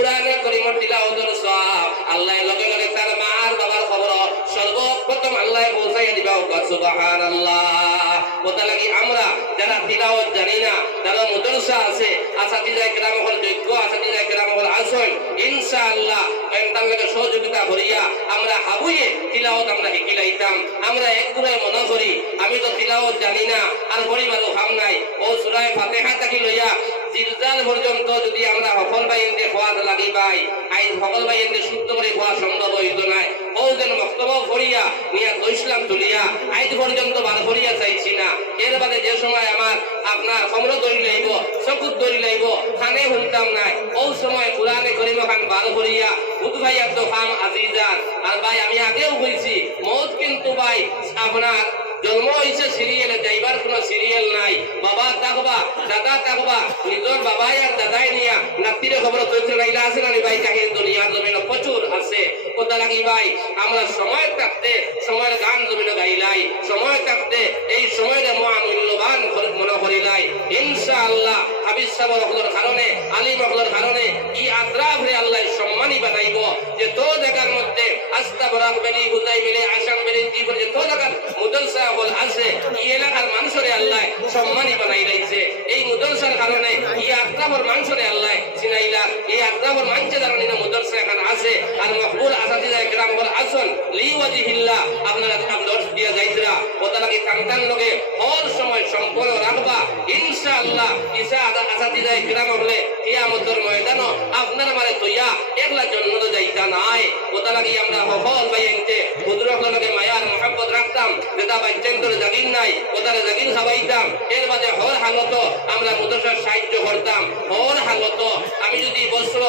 কোরআনে করিমর মার আমরা যারা আমরা হাবুয়ে তিলাওয়াত আমরা শিকিলাইতাম আমরা মনে করি, আমি তো তিলাওয়াত জানি না, আর পরিবারও খাম নাই। ও সুরায় ফাতেহা থাকি লইয়া জিলজাল পর্যন্ত যদি আমরা সকল বাইন্দে খোয়াত লাগি পাই আই সকল বাইন্দে শুদ্ধ করে খোয়া সম্ভব হইত নাই। ও যেন বক্তব্য করিয়া নিয়া ইসলাম তুলিয়া আইজ পর্যন্ত বার করিয়া চাইছি না। এর বাদে যে সময় আমার আপনার সমর দড়ি লাইব, চকুত দড়ি লাইব, খানে শুনতাম নাই। ও সময় কোরআনে করিম খান বার করিয়া বুধ ভাইয়ার খাম আজিজান আর ভাই, আমি আগেও বলছি মত কিন্তু ভাই আপনার জন্ম হয়েছে সিরিয়ালে যাইবার কোনো সিরিয়াল নাই বাবা দাদা নিজের বাবাই আর দাদাই নিয়া। খবর চলছে না ইলা আছে না ভাই প্রচুর আছে। কোথা লাগি ভাই আমরা সময় থাকতে সময়ের গান গাইলাই সময় থাকতে এই সময়ের মনে করিলাই হাবিজ কারণে হকলের কারণে ই আদ্রাফরে আল্লাহ সম্মানই বানাইব। যে তো জায়গার মধ্যে আস্তা বরাক বেলি হুজাই বেলি আসাম বেলি কি করে যে তো জায়গার হল আছে। এই এলাকার মানুষরে আল্লাহ সম্মানই বানাই লাইছে এই কারণে ই আদ্রাফর মানুষরে আল্লাহ চিনাইলা এই মানুষে কারণে না এখানে আছে। আর মকবুল হল আসন আপনারা লাগে কান্তান লগে হর সময় সম্পর্ক রাখবা। ইনশাআল্লাহ ইসা আদা আসাদিদা একরাম হলে কিয়ামতের ময়দান আপনার মারে একলা জন্য তো যাইতা নাই। লাগি আমরা হল বাইতে মায়ার মোহাব্বত রাখতাম যেটা বাইতেন তোর জাগিন নাই ওটারে জাগিন খাওয়াইতাম এর বাদে হর হালত আমরা মুদরসার করতাম। হর হালত আমি যদি বস্ত্র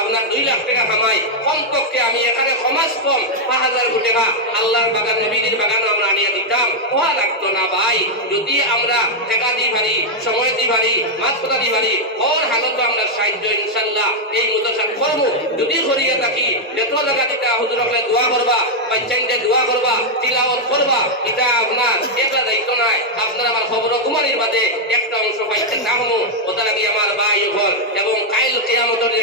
আপনার দুই লাখ টাকা কামাই। কমপক্ষে আমি এখানে সমাজ কম পাঁচ হাজার কোটি টাকা আল্লাহর বাগান, নবীদের বাগানও আমরা আনিয়ে দিতাম। কোয়া লাগতো না ভাই। যদি আমরা টাকা দিই পারি, সময় দিই পারি মাছ কথা দিই পারি ওর হালত আমরা সাহায্য ইনশাল্লাহ এই মুদরসা করব যদি করিয়ে থাকি যত জায়গা দিতা হুজুরকলে দোয়া করবা বাচ্চাইনকে দোয়া করবা, তিলাওয়াত করবা, এটা আপনার একটা দায়িত্ব নাই। আপনার আমার খবর কুমারীর বাদে একটা অংশ পাইতে থাকব ওটা লাগি আমার ভাই এবং কাইল কিয়ামতের যে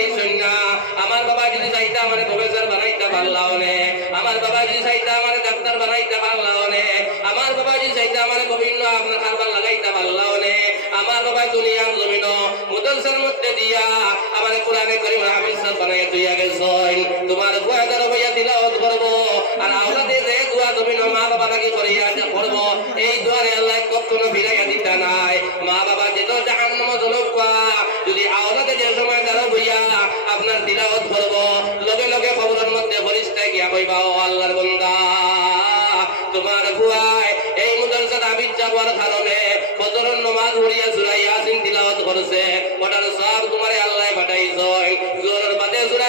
চাইছেন না। আমার বাবা যদি চাইতে আমার প্রফেসর বানাইতে পারলাও নে। আমার বাবা যদি চাইতে আমার ডাক্তার বানাইতে পারলাও নে। আমার বাবা যদি চাইতে আমার গোবিন্দ আপনার খাবার লাগাইতে পারলাও নে। আমার বাবা দুনিয়ার জমিন মুদলসার মধ্যে দিয়া আমার কোরআনে করিম হাফিজ বানাইয়া তুইয়া গেছন। তোমার গুয়া দ্বারা ভাইয়া তিলাওয়াত করব। আর আওলাদে যে দোয়া জমিন মা বাবা নাকি করিয়া করব, এই দোয়ারে আল্লাহ কখনো ফিরাইয়া দিতা নাই। মা বাবা যেত জাহান্নাম জনক যদি আওলাদে যে সময় তারা বইয়া আপনার তিলাওয়াত করব, লগে লগে খবরের মধ্যে ফরিস্তায় গিয়া কইবা, ও আল্লাহর বান্দা, তোমার ভুয়ায় এই মুদরসা দাবিত যাওয়ার কারণে ফজরের নমাজ পড়িয়া সুরাইয়া তিলাওয়াত করছে। ওটার সব তোমারে আল্লাহ পাঠাইছয়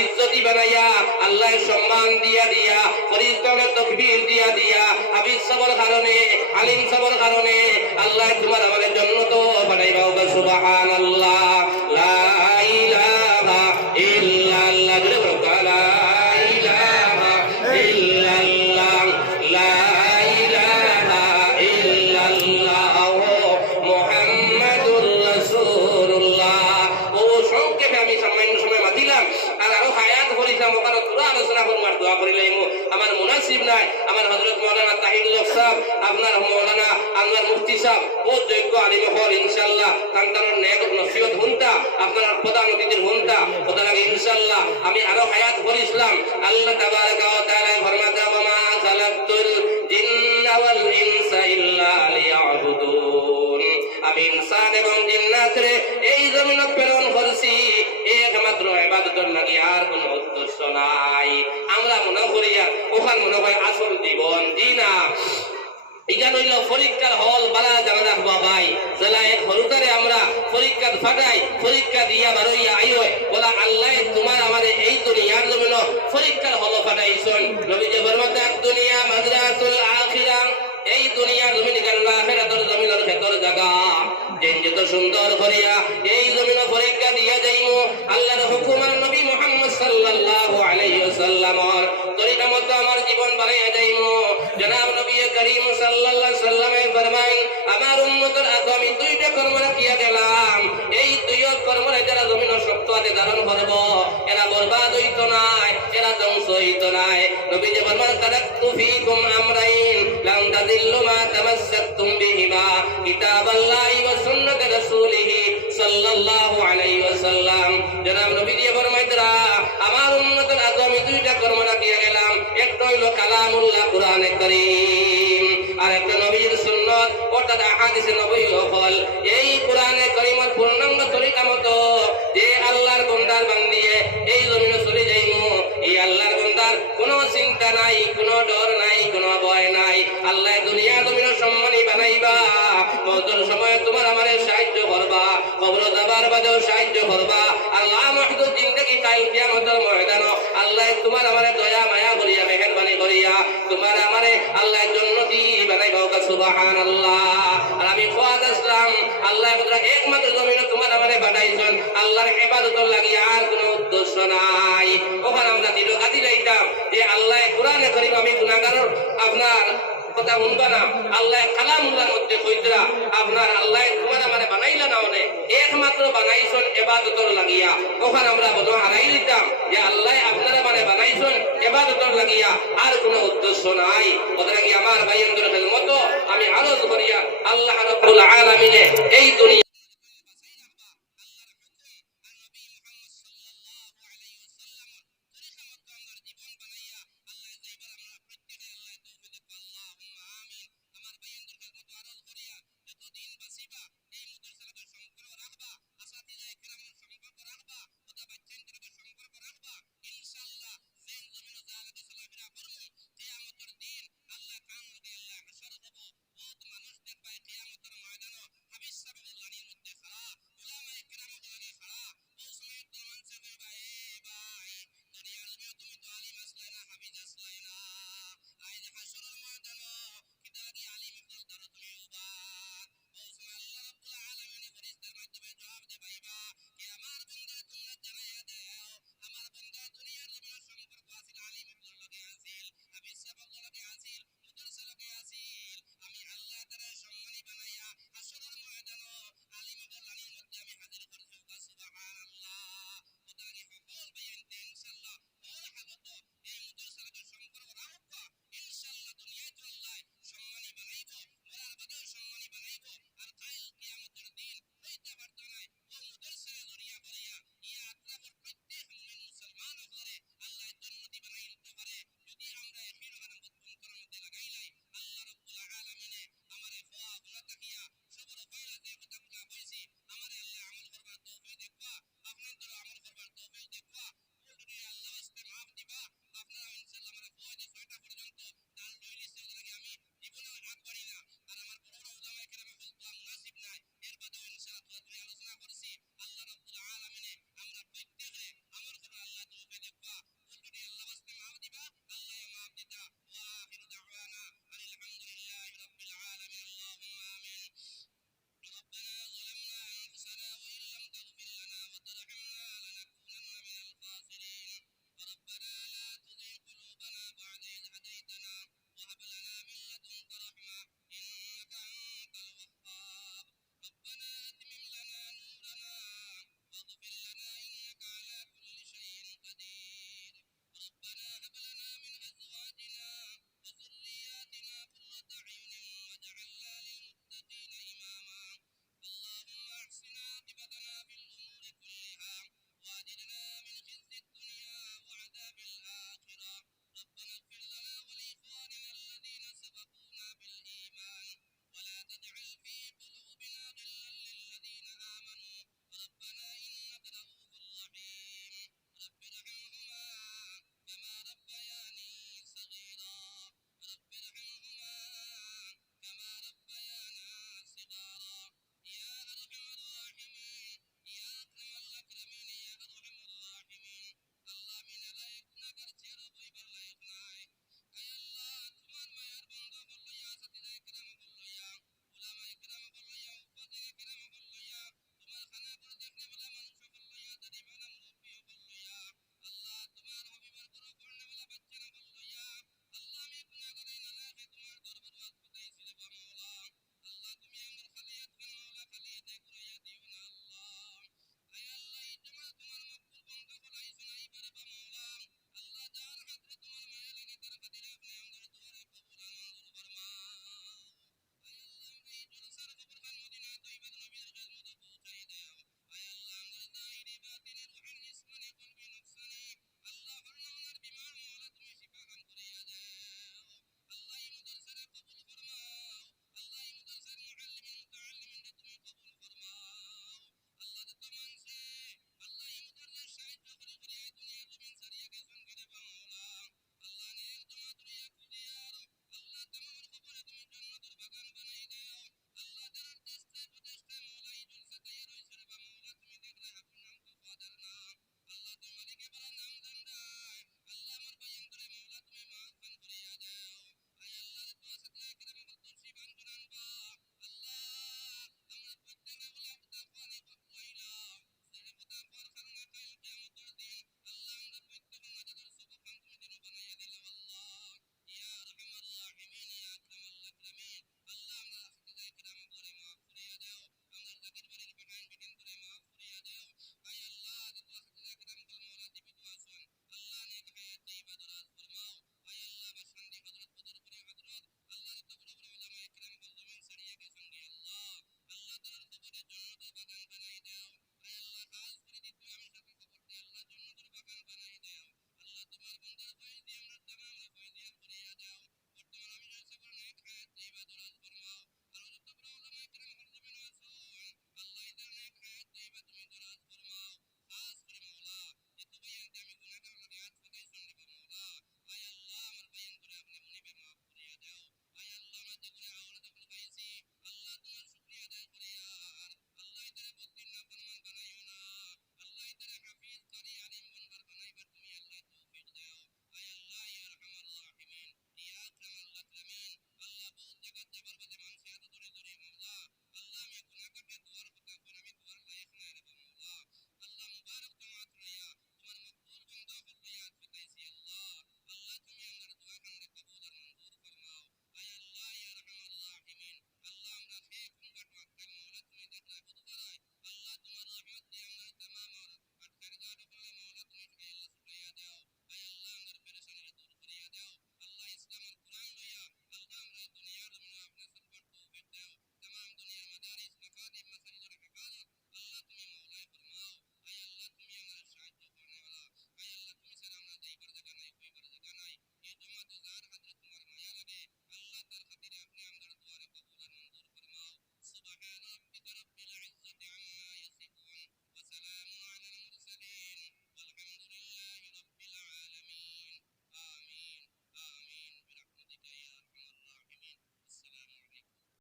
ইজ্জতি বানাইয়া আল্লাহ সম্মান দিয়া দিয়া ফরিস্তানে তকবীর দিয়া দিয়া হাবিজ সবর কারণে, আলিম সবর কারণে, আল্লাহ তোমার আমাদের জন্য তো বানাইবা সুবাহ লা আলোচনা করবার দোয়া করিলাম আমার মুনাসিব নাই, আমার হজরত মৌলানা তাহিদুল সাহেব, আপনার মৌলানা আনোয়ার মুফতি সাহেব ও যোগ্য আলিম হল ইনশাল্লাহ তাঙ্কার নসিহত হুনতা, আপনার প্রধান অতিথির হুনতা, প্রধান আগে ইনশাল্লাহ আমি আরও হায়াত করিছিলাম আল্লাহ তাবারাকা ওয়া তাআলা ফরমাতা ওয়া মা খালাকতুল আমি ইনসান এবং জিন্নাতরে এই প্রেরণ করছি। একমাত্র ইবাদতের আর উদ্দেশ্য নাই। আমরা মনে ওখান মনে হয় আসল জীবন ইগান হইল পরীক্ষার হল, বালা জানা রাখবা ভাই। আমরা পরীক্ষা ফাটাই পরীক্ষা দিয়া বারইয়া আইও। বলা, আল্লাহ, তোমার আমারে এই দুনিয়ার জমিন পরীক্ষার হল ফাটাইছন। নবী যে দুনিয়া মাদ্রাসুল আখিরা এই দুনিয়ার জমিন কেন আখিরাতের জমিনের ভেতর জায়গা? যে যত সুন্দর করিয়া এই জমিন পরীক্ষা দিয়া যাইব আল্লাহর হুকুম নবী মুহাম্মদ সাল্লাল্লাহু আলাইহি ওয়াসাল্লামর তরিকা মতো আমার জীবন বানাইয়া যাইব জনাব নবী করিম সাল্লাল্লাহু সাল্লামে ফরমাইন, আমার উম্মতের আগে দুইটা কর্ম রাখিয়া গেলাম। এই দুই কর্মরে যারা জমিন শক্ত হাতে ধারণ করব এরা ধ্বংস হইতো নবী যে ফরমান তারাক্তু ফীকুম আমরাইন, লাম তাদিল্লু মা তামাসসাকতুম বিহিমা, কিতাবাল্লাহি ওয়া সুন্নাত রাসূলিহি সাল্লাল্লাহু আলাইহি ওয়াসাল্লাম। জনাব নবী দিয়ে ফরমাইতরা আমার উম্মতের আগে দুইটা কর্ম রাখিয়া গেলাম। একটা হইল কালামুল্লাহ কোরআনে করিম, আর একটা নবীর সুন্নত। অর্থাৎ আহাদিসে নবী হল এই কোরআনে করিমের পূর্ণাঙ্গ চিন্তা নাই, কোনো ডর নাই, কোনো ভয় নাই। আল্লাহ দুনিয়া জমিনের সম্মানী বানাইবা। মতন সময় তোমার আমারে সাহায্য করবা, কবর যাবার বাদেও সাহায্য করবা। আল্লাহ মাহদুদ জিন্দগি কাল কিয়ামতের ময়দান। আল্লাহ তোমার আমারে দয়া, মায়া করিয়া মেহেরবানি করিয়া তোমার আমারে আল্লাহ জন্নতি বানাইবা ওকা সুবহানাল্লাহ। আর আমি খোয়াদ আসলাম, আল্লাহ একমাত্র জমিনে তোমার আমারে বানাইছেন আল্লাহর ইবাদতর লাগি আর কোনো উদ্দেশ্য নাই। ওখানে আমরা দিল কাদি যে আল্লাহ কোরআনে করিম আমি গুনাহগার আপনার কথা না। আল্লাহ মধ্যে কইতরা আপনার আল্লাহ তোমার না মানে একমাত্র বানাইছন এবাদতর লাগিয়া। তখন আমরা হারাই যে আল্লাহ আপনারা মানে বানাইছন এবাদতর লাগিয়া, আর কোনো উদ্দেশ্য নাই। ওদের কি আমার ভাইয়ের মতো আমি আরজ করিয়া আল্লাহ রাব্বুল আলামিনে এই